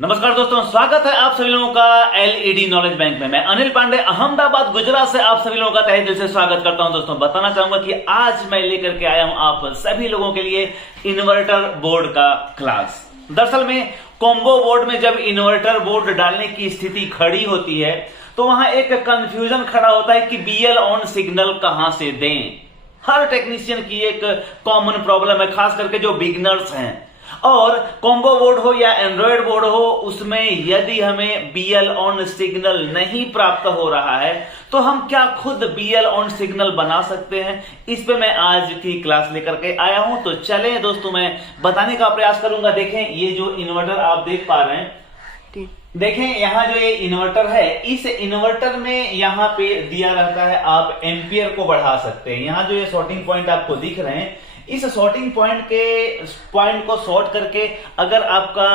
नमस्कार दोस्तों, स्वागत है आप सभी लोगों का एलईडी नॉलेज बैंक में। मैं अनिल पांडे अहमदाबाद गुजरात से आप सभी लोगों का तहे दिल से स्वागत करता हूं। दोस्तों बताना चाहूंगा कि आज मैं लेकर के आया हूं आप सभी लोगों के लिए इन्वर्टर बोर्ड का क्लास। दरअसल में कॉम्बो बोर्ड में जब इन्वर्टर बोर्ड डालने की स्थिति खड़ी होती है तो वहां एक कंफ्यूजन खड़ा होता है कि बीएल ऑन सिग्नल कहां से दें। हर टेक्नीशियन की एक कॉमन प्रॉब्लम है, खास करके जो बिगनर्स हैं। और कॉम्बो बोर्ड हो या एंड्रॉयड बोर्ड हो, उसमें यदि हमें बीएल ऑन सिग्नल नहीं प्राप्त हो रहा है तो हम क्या खुद बीएल ऑन सिग्नल बना सकते हैं? इस पे मैं आज की क्लास लेकर के आया हूं। तो चलें दोस्तों, मैं बताने का प्रयास करूंगा। देखें, ये जो इन्वर्टर आप देख पा रहे हैं, देखें यहाँ जो ये इन्वर्टर है, इस इन्वर्टर में यहाँ पे दिया रहता है आप एम्पियर को बढ़ा सकते हैं। यहाँ जो ये शॉर्टिंग पॉइंट आपको दिख रहे हैं, इस शॉर्टिंग पॉइंट को शॉर्ट करके अगर आपका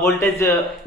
वोल्टेज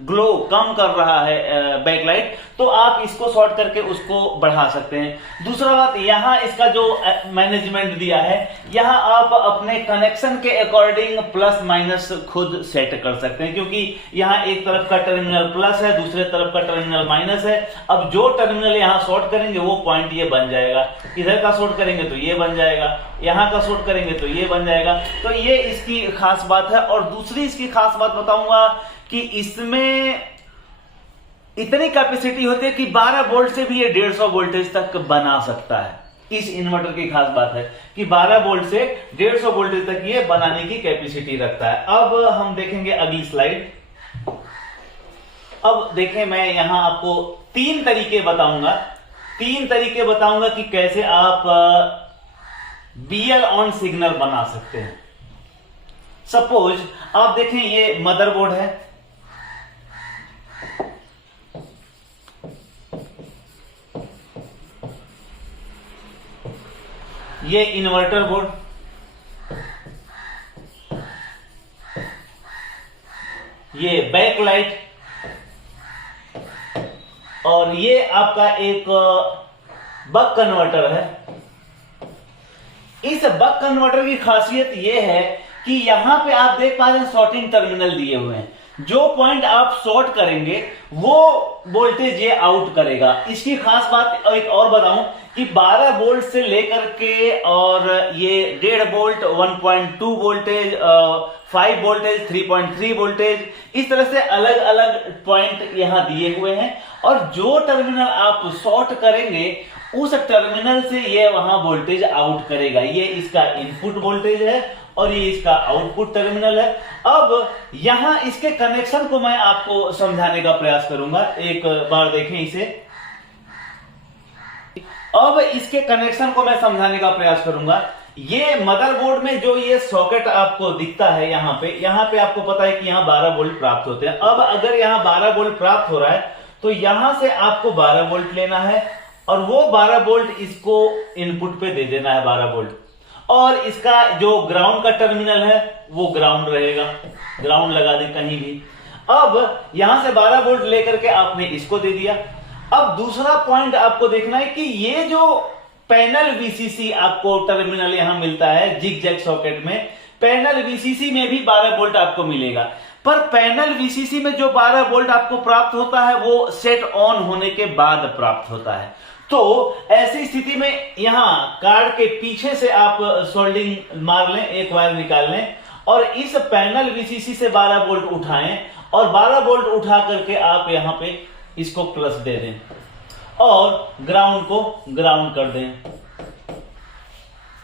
ग्लो कम कर रहा है बैकलाइट, तो आप इसको शॉर्ट करके उसको बढ़ा सकते हैं। दूसरा बात, यहाँ इसका जो मैनेजमेंट दिया है, यहाँ आप अपने कनेक्शन के अकॉर्डिंग प्लस माइनस खुद सेट कर सकते हैं, क्योंकि यहाँ एक तरफ का टर्मिनल प्लस है, दूसरे तरफ का टर्मिनल माइनस है। अब जो टर्मिनल यहाँ शॉर्ट करेंगे वो पॉइंट ये बन जाएगा, इधर का शॉर्ट करेंगे तो ये बन जाएगा, यहाँ का शॉर्ट करेंगे तो ये बन जाएगा। तो ये इसकी खास बात है। और दूसरी इसकी खास बात बताऊंगा कि इसमें इतनी कैपेसिटी होती है कि 12 वोल्ट से भी ये 150 वोल्टेज तक बना सकता है। इस इन्वर्टर की खास बात है कि 12 वोल्ट से 150 वोल्टेज तक ये बनाने की कैपेसिटी रखता है। अब हम देखेंगे अगली स्लाइड। अब देखें, मैं यहां आपको तीन तरीके बताऊंगा कि कैसे आप बीएल ऑन सिग्नल बना सकते हैं। सपोज आप देखें, ये मदरबोर्ड है, ये इन्वर्टर बोर्ड, ये बैकलाइट, और ये आपका एक बक कन्वर्टर है। इस बक कन्वर्टर की खासियत यह है कि यहां पे आप देख पा रहे हैं शॉर्टिंग टर्मिनल दिए हुए हैं। जो पॉइंट आप शॉर्ट करेंगे वो वोल्टेज ये आउट करेगा। इसकी खास बात एक और बताऊं कि 12 वोल्ट से लेकर के और ये 1.5 वोल्ट, 1.2 वोल्टेज, 5 वोल्टेज, 3.3 वोल्टेज, इस तरह से अलग अलग पॉइंट यहां दिए हुए हैं। और जो टर्मिनल आप शॉर्ट करेंगे उस टर्मिनल से ये वहां वोल्टेज आउट करेगा। ये इसका इनपुट वोल्टेज है और ये इसका आउटपुट टर्मिनल है। अब यहां इसके कनेक्शन को मैं आपको समझाने का प्रयास करूंगा। एक बार देखें इसे। अब इसके कनेक्शन को मैं समझाने का प्रयास करूंगा। ये मदरबोर्ड में जो ये सॉकेट आपको दिखता है, यहां पे आपको पता है कि यहां 12 वोल्ट प्राप्त होते हैं। अब अगर यहां 12 वोल्ट प्राप्त हो रहा है तो यहां से आपको 12 वोल्ट लेना है और वो 12 वोल्ट इसको इनपुट पे दे देना है, 12 वोल्ट। और इसका जो ग्राउंड का टर्मिनल है वो ग्राउंड रहेगा, ग्राउंड लगा दे कहीं भी। अब यहां से 12 वोल्ट लेकर के आपने इसको दे दिया। अब दूसरा पॉइंट आपको देखना है कि ये जो पैनल वीसीसी आपको टर्मिनल यहां मिलता है जिग जैग सॉकेट में, पैनल वीसीसी में भी 12 वोल्ट आपको मिलेगा। पर पैनल वीसीसी में जो 12 वोल्ट आपको प्राप्त होता है वो सेट ऑन होने के बाद प्राप्त होता है। तो ऐसी स्थिति में यहां कार्ड के पीछे से आप सोल्डिंग मार लें, एक वायर निकाल लें और इस पैनल वीसीसी से 12 वोल्ट उठाएं और 12 वोल्ट उठा करके आप यहां पे इसको प्लस दे दें और ग्राउंड को ग्राउंड कर दें।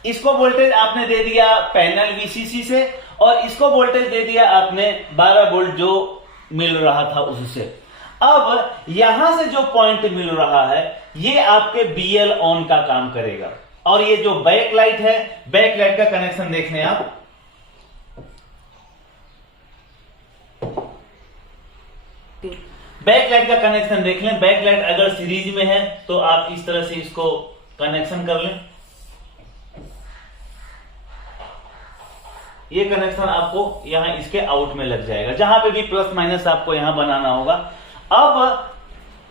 इसको वोल्टेज आपने दे दिया पैनल वीसीसी से और इसको वोल्टेज दे दिया आपने 12 वोल्ट जो मिल रहा था उससे। अब यहां से जो पॉइंट मिल रहा है ये आपके बीएल ऑन का काम करेगा। और ये जो बैकलाइट है, बैकलाइट का कनेक्शन देख लें आप। बैकलाइट का कनेक्शन देख लें। बैकलाइट अगर सीरीज में है तो आप इस तरह से इसको कनेक्शन कर लें। ये कनेक्शन आपको यहां इसके आउट में लग जाएगा, जहां पे भी प्लस माइनस आपको यहां बनाना होगा। अब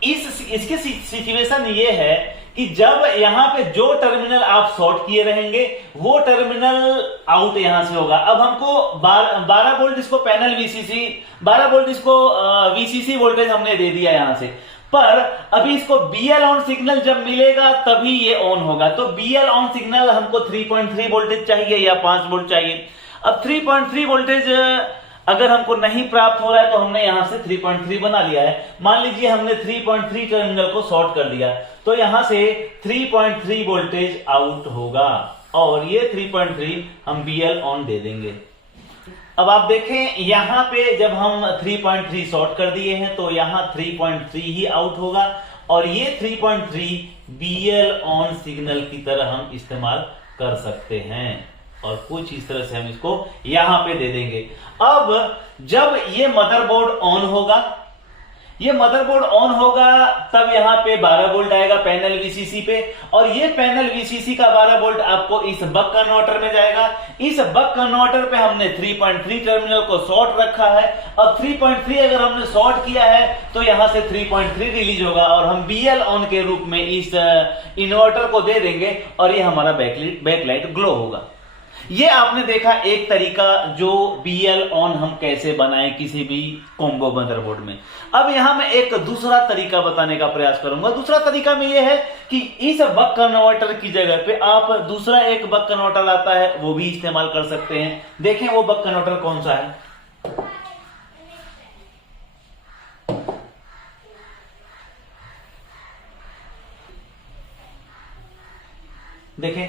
इसकी सिचुएशन ये है कि जब यहां पे जो टर्मिनल आप शॉर्ट किए रहेंगे वो टर्मिनल आउट यहां से होगा। अब हमको 12 वोल्ट इसको पैनल वीसीसी, 12 वोल्ट इसको वीसीसी वोल्टेज हमने दे दिया यहां से, पर अभी इसको बीएल ऑन सिग्नल जब मिलेगा तभी ये ऑन होगा। तो बीएल ऑन सिग्नल हमको 3.3 वोल्टेज चाहिए या 5 वोल्ट चाहिए। अब 3.3 वोल्टेज अगर हमको नहीं प्राप्त हो रहा है तो हमने यहां से 3.3 बना लिया है। मान लीजिए हमने 3.3 टर्मिनल को शॉर्ट कर दिया, तो यहां से 3.3 वोल्टेज आउट होगा और ये 3.3 हम बीएल ऑन दे देंगे। अब आप देखें यहां पे जब हम 3.3 शॉर्ट कर दिए हैं तो यहां 3.3 ही आउट होगा और ये 3.3 बीएल ऑन सिग्नल की तरह हम इस्तेमाल कर सकते हैं और कुछ इस तरह से हम इसको यहां पे दे देंगे। अब जब ये मदरबोर्ड ऑन होगा, ये मदरबोर्ड ऑन होगा तब यहां पे 12 वोल्ट आएगा पैनल वीसीसी पे और ये पैनल वीसीसी का 12 वोल्ट आपको इस बक कन्वर्टर में जाएगा। इस बक कन्वर्टर पे हमने 3.3 टर्मिनल को शॉर्ट रखा है। अब 3.3 अगर हमने शॉर्ट किया है तो यहां से 3.3 रिलीज होगा और हम बीएल ऑन के रूप में इस इन्वर्टर को दे देंगे और ये हमारा बैकलाइट ग्लो होगा। ये आपने देखा एक तरीका जो बीएल ऑन हम कैसे बनाएं किसी भी कॉम्बो मदरबोर्ड में। अब यहां मैं एक दूसरा तरीका बताने का प्रयास करूंगा। दूसरा तरीका में यह है कि इस बक कन्वर्टर की जगह पे आप दूसरा एक बक कन्वर्टर आता है वो भी इस्तेमाल कर सकते हैं। देखें वो बक कन्वर्टर कौन सा है। देखें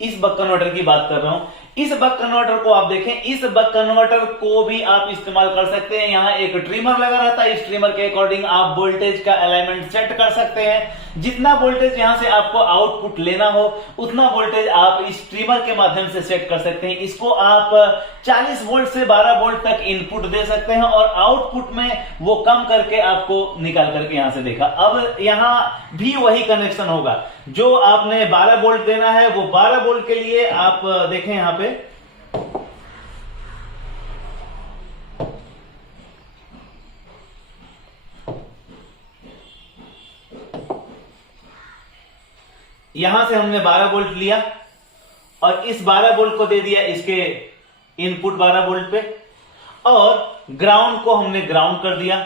इस बक कन्वर्टर की बात कर रहा हूं। इस बक कन्वर्टर को आप देखें, इस बक कन्वर्टर को भी आप इस्तेमाल कर सकते हैं। यहां एक ट्रिमर लगा रहता है, इस ट्रिमर के अकॉर्डिंग आप वोल्टेज का अलाइनमेंट सेट कर सकते हैं। जितना वोल्टेज यहां से आपको आउटपुट लेना हो उतना वोल्टेज आप इस ट्रिमर के माध्यम से सेट कर सकते हैं। इसको आप 40 वोल्ट से 12 वोल्ट तक इनपुट दे सकते हैं और आउटपुट में वो कम करके आपको निकाल करके यहां से देखा। अब यहां भी वही कनेक्शन होगा, जो आपने 12 वोल्ट देना है वो 12 वोल्ट के लिए आप देखें यहां पे यहां से हमने 12 वोल्ट लिया और इस 12 वोल्ट को दे दिया इसके इनपुट 12 वोल्ट पे और ग्राउंड को हमने ग्राउंड कर दिया,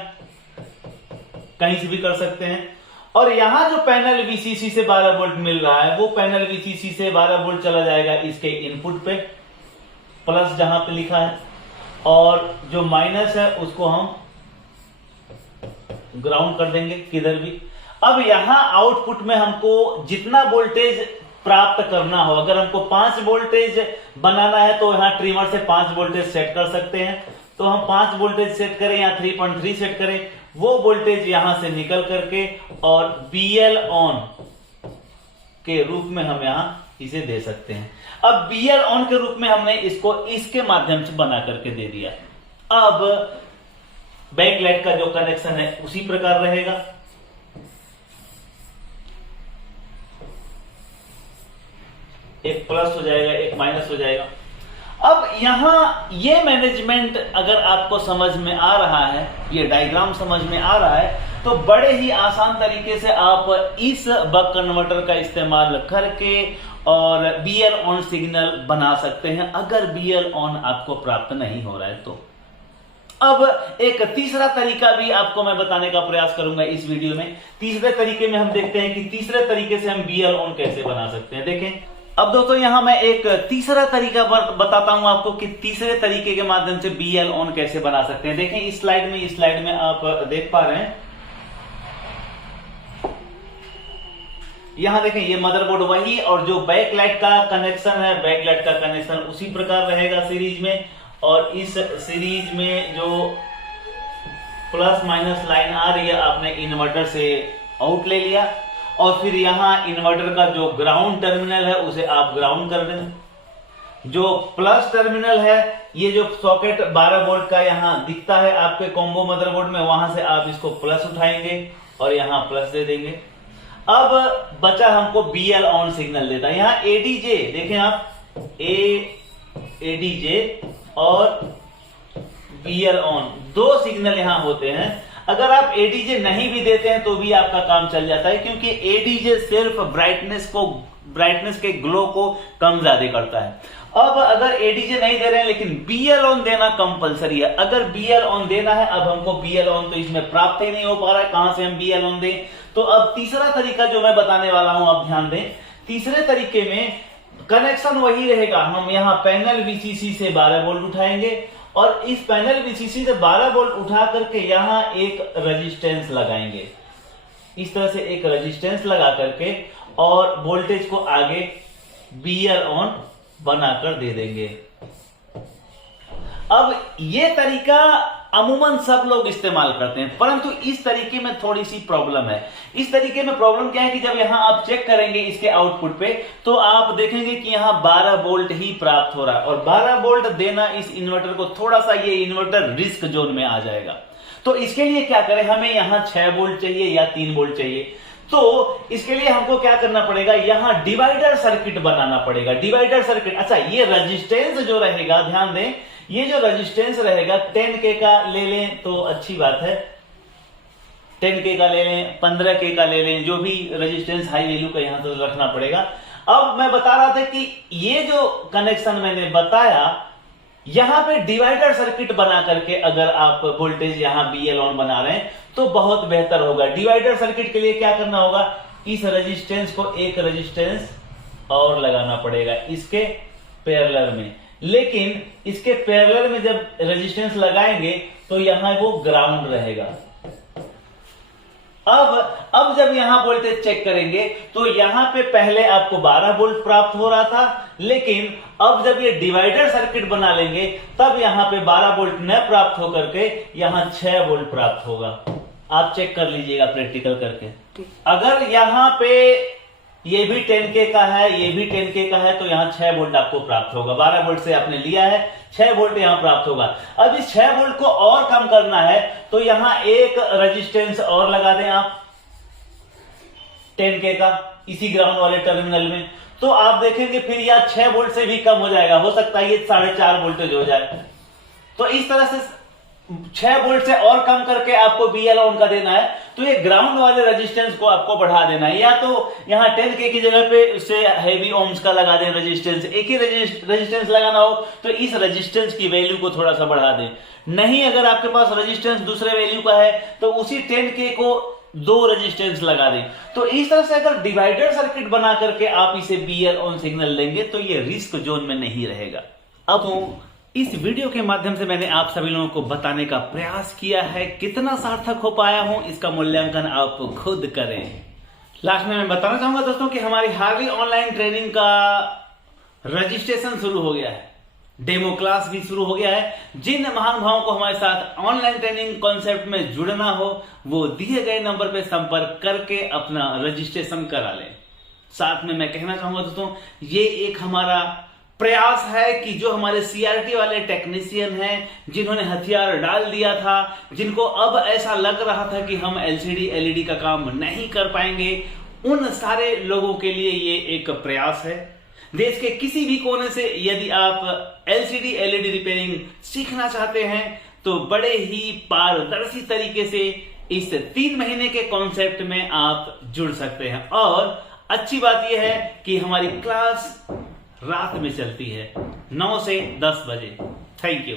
कहीं से भी कर सकते हैं। और यहां जो पैनल वीसीसी से 12 वोल्ट मिल रहा है वो पैनल वीसीसी से 12 वोल्ट चला जाएगा इसके इनपुट पे, प्लस जहां पे लिखा है, और जो माइनस है उसको हम ग्राउंड कर देंगे किधर भी। अब यहां आउटपुट में हमको जितना वोल्टेज प्राप्त करना हो, अगर हमको 5 वोल्टेज बनाना है तो यहां ट्रिमर से 5 वोल्टेज सेट कर सकते हैं। तो हम 5 वोल्टेज सेट करें या 3.3 सेट करें, वो वोल्टेज यहां से निकल करके और बीएल ऑन के रूप में हम यहां इसे दे सकते हैं। अब बीएल ऑन के रूप में हमने इसको इसके माध्यम से बना करके दे दिया। अब बैकलाइट का जो कनेक्शन है उसी प्रकार रहेगा। एक प्लस हो जाएगा, एक माइनस हो जाएगा। अब यहां ये मैनेजमेंट अगर आपको समझ में आ रहा है, ये डायग्राम समझ में आ रहा है, तो बड़े ही आसान तरीके से आप इस बक कन्वर्टर का इस्तेमाल करके और बीएल ऑन सिग्नल बना सकते हैं अगर बीएल ऑन आपको प्राप्त नहीं हो रहा है तो। अब एक तीसरा तरीका भी आपको मैं बताने का प्रयास करूंगा इस वीडियो में। तीसरे तरीके में हम देखते हैं कि तीसरे तरीके से हम बीएल ऑन कैसे बना सकते हैं। देखें अब दोस्तों यहां मैं एक तीसरा तरीका बताता हूं आपको कि तीसरे तरीके के माध्यम से बीएल ऑन कैसे बना सकते हैं। देखें इस स्लाइड में आप देख पा रहे हैं, यहां देखें ये मदरबोर्ड वही और जो बैकलाइट का कनेक्शन है, बैकलाइट का कनेक्शन उसी प्रकार रहेगा सीरीज में। और इस सीरीज में जो प्लस माइनस लाइन आ रही है आपने इन्वर्टर से आउट ले लिया और फिर यहां इन्वर्टर का जो ग्राउंड टर्मिनल है उसे आप ग्राउंड कर दें। जो प्लस टर्मिनल है, ये जो सॉकेट 12 वोल्ट का यहां दिखता है आपके कॉम्बो मदरबोर्ड में, वहां से आप इसको प्लस उठाएंगे और यहां प्लस दे देंगे। अब बचा हमको बीएल ऑन सिग्नल देता है। यहां एडीजे देखें आप, एडीजे और बीएल ऑन दो सिग्नल यहां होते हैं। अगर आप एडीजे नहीं भी देते हैं तो भी आपका काम चल जाता है, क्योंकि एडीजे सिर्फ ब्राइटनेस के ग्लो को कम ज्यादा करता है। अब अगर एडीजे नहीं दे रहे हैं लेकिन बीएल ऑन देना कंपलसरी है। अगर बीएल ऑन देना है, अब हमको बीएल ऑन तो इसमें प्राप्त ही नहीं हो पा रहा है, कहां से हम बीएल ऑन दें। तो अब तीसरा तरीका जो मैं बताने वाला हूं, आप ध्यान दें। तीसरे तरीके में कनेक्शन वही रहेगा, हम यहां पैनल वीसीसी से 12 वोल्ट उठाएंगे और इस पैनल वीसीसी से 12 वोल्ट उठा करके यहां एक रेजिस्टेंस लगाएंगे, इस तरह से एक रेजिस्टेंस लगा करके और वोल्टेज को आगे बीएल ऑन बनाकर दे देंगे। अब ये तरीका अमूमन सब लोग इस्तेमाल करते हैं, परंतु इस तरीके में थोड़ी सी प्रॉब्लम है। इस तरीके में प्रॉब्लम क्या है कि जब यहां आप चेक करेंगे इसके आउटपुट पे, तो आप देखेंगे कि यहां 12 वोल्ट ही प्राप्त हो रहा है और 12 वोल्ट देना इस इन्वर्टर को, थोड़ा सा ये इन्वर्टर रिस्क जोन में आ जाएगा। तो इसके लिए क्या करें, हमें यहां 6 वोल्ट चाहिए या 3 वोल्ट चाहिए। तो इसके लिए हमको क्या करना पड़ेगा, यहां डिवाइडर सर्किट बनाना पड़ेगा। डिवाइडर सर्किट, अच्छा ये रेजिस्टेंस जो रहेगा, ध्यान दें, ये जो रेजिस्टेंस रहेगा 10K का ले लें तो अच्छी बात है, 10K का ले लें, 15K का ले लें, जो भी रेजिस्टेंस हाई वैल्यू का यहां तो रखना पड़ेगा। अब मैं बता रहा था कि ये जो कनेक्शन मैंने बताया, यहां पे डिवाइडर सर्किट बना करके अगर आप वोल्टेज यहां बीएल ऑन बना रहे हैं तो बहुत बेहतर होगा। डिवाइडर सर्किट के लिए क्या करना होगा, इस रेजिस्टेंस को एक रेजिस्टेंस और लगाना पड़ेगा इसके पैरेलल में, लेकिन इसके पैरेलल में जब रेजिस्टेंस लगाएंगे तो यहां वो ग्राउंड रहेगा। अब जब यहां वोल्टेज चेक करेंगे तो यहां पे पहले आपको 12 वोल्ट प्राप्त हो रहा था, लेकिन अब जब ये डिवाइडर सर्किट बना लेंगे तब यहां पे 12 वोल्ट न प्राप्त होकर के यहां 6 वोल्ट प्राप्त होगा। आप चेक कर लीजिएगा प्रैक्टिकल करके। अगर यहां पे ये भी 10K का है, ये भी 10K का है, तो यहां 6 वोल्ट आपको प्राप्त होगा। 12 वोल्ट से आपने लिया है, 6 वोल्ट यहां प्राप्त होगा। अब इस 6 वोल्ट को और कम करना है तो यहां एक रेजिस्टेंस और लगा दें आप 10K का इसी ग्राउंड वाले टर्मिनल में, तो आप देखेंगे फिर यह 6 वोल्ट से भी कम हो जाएगा, हो सकता है ये 4.5 वोल्टेज हो जाए। तो इस तरह से 6 वोल्ट से और कम करके आपको बीएल ऑन का देना है, तो ये ग्राउंड वाले रेजिस्टेंस को आपको बढ़ा देना है, या तो यहां 10K की जगह पे उससे हेवी ओम्स का लगा दें रेजिस्टेंस। एक ही रेजिस्टेंस लगाना हो तो इस रेजिस्टेंस की वैल्यू को थोड़ा सा बढ़ा दें। नहीं, अगर आपके पास रेजिस्टेंस दूसरे वैल्यू का है तो उसी 10K को 2 रेजिस्टेंस लगा दें। तो इस तरह से अगर डिवाइडर सर्किट बना करके आप इसे बीएल ऑन सिग्नल देंगे तो ये रिस्क जोन में नहीं रहेगा। अब इस वीडियो के माध्यम से मैंने आप सभी लोगों को बताने का प्रयास किया है, कितना सार्थक हो पाया हूं इसका मूल्यांकन आप खुद करें। लास्ट में मैं बताना चाहूंगा दोस्तों कि हमारी हार्ली ऑनलाइन ट्रेनिंग का रजिस्ट्रेशन शुरू हो गया है, डेमो क्लास भी शुरू हो गया है। जिन महानुभावों को हमारे साथ ऑनलाइन ट्रेनिंग कॉन्सेप्ट में जुड़ना हो वो दिए गए नंबर पर संपर्क करके अपना रजिस्ट्रेशन करा लें। साथ में मैं कहना चाहूंगा दोस्तों, ये एक हमारा प्रयास है कि जो हमारे सीआरटी वाले टेक्नीशियन हैं, जिन्होंने हथियार डाल दिया था, जिनको अब ऐसा लग रहा था कि हम एलसीडी एलईडी का काम नहीं कर पाएंगे, उन सारे लोगों के लिए ये एक प्रयास है। देश के किसी भी कोने से यदि आप एलसीडी एलईडी रिपेयरिंग सीखना चाहते हैं तो बड़े ही पारदर्शी तरीके से इस 3 महीने के कॉन्सेप्ट में आप जुड़ सकते हैं। और अच्छी बात यह है कि हमारी क्लास रात में चलती है 9 से 10 बजे। Thank you.